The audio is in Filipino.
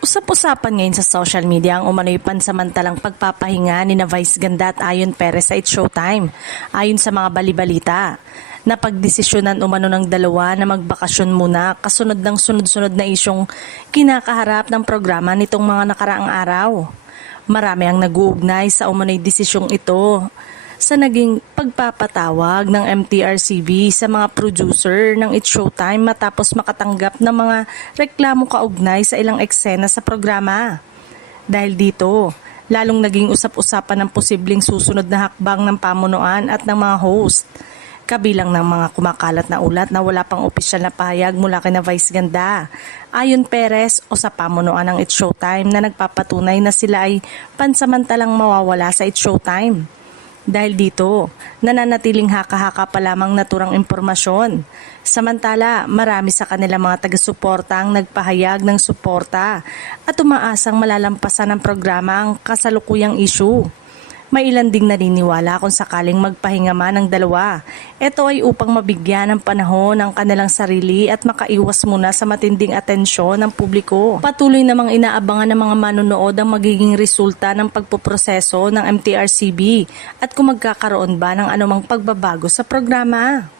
Usap-usapan ngayon sa social media ang umano'y pansamantalang pagpapahinga ni na Vice Ganda at Ayon Perez sa It's Showtime. Ayon sa mga balibalita, napagdesisyonan umano ng dalawa na magbakasyon muna kasunod ng sunod-sunod na isyong kinakaharap ng programa nitong mga nakaraang araw. Marami ang nag-uugnay sa umano'y desisyong ito sa naging pagpapatawag ng MTRCB sa mga producer ng It's Showtime matapos makatanggap ng mga reklamo kaugnay sa ilang eksena sa programa. Dahil dito, lalong naging usap-usapan ng posibleng susunod na hakbang ng pamunuan at ng mga host. Kabilang ng mga kumakalat na ulat na wala pang opisyal na pahayag mula kina Vice Ganda, Ayon Perez o sa pamunuan ng It's Showtime na nagpapatunay na sila ay pansamantalang mawawala sa It's Showtime. Dahil dito, nananatiling haka-haka pa lamang naturang impormasyon. Samantala, marami sa kanilang mga taga-suporta ang nagpahayag ng suporta at umaasang malalampasan ng programa ang kasalukuyang issue. May ilan ding naniniwala kung sakaling magpahinga man ang dalawa. Ito ay upang mabigyan ng panahon ang kanilang sarili at makaiwas muna sa matinding atensyon ng publiko. Patuloy namang inaabangan ng mga manonood ang magiging resulta ng pagpoproseso ng MTRCB at kung magkakaroon ba ng anumang pagbabago sa programa.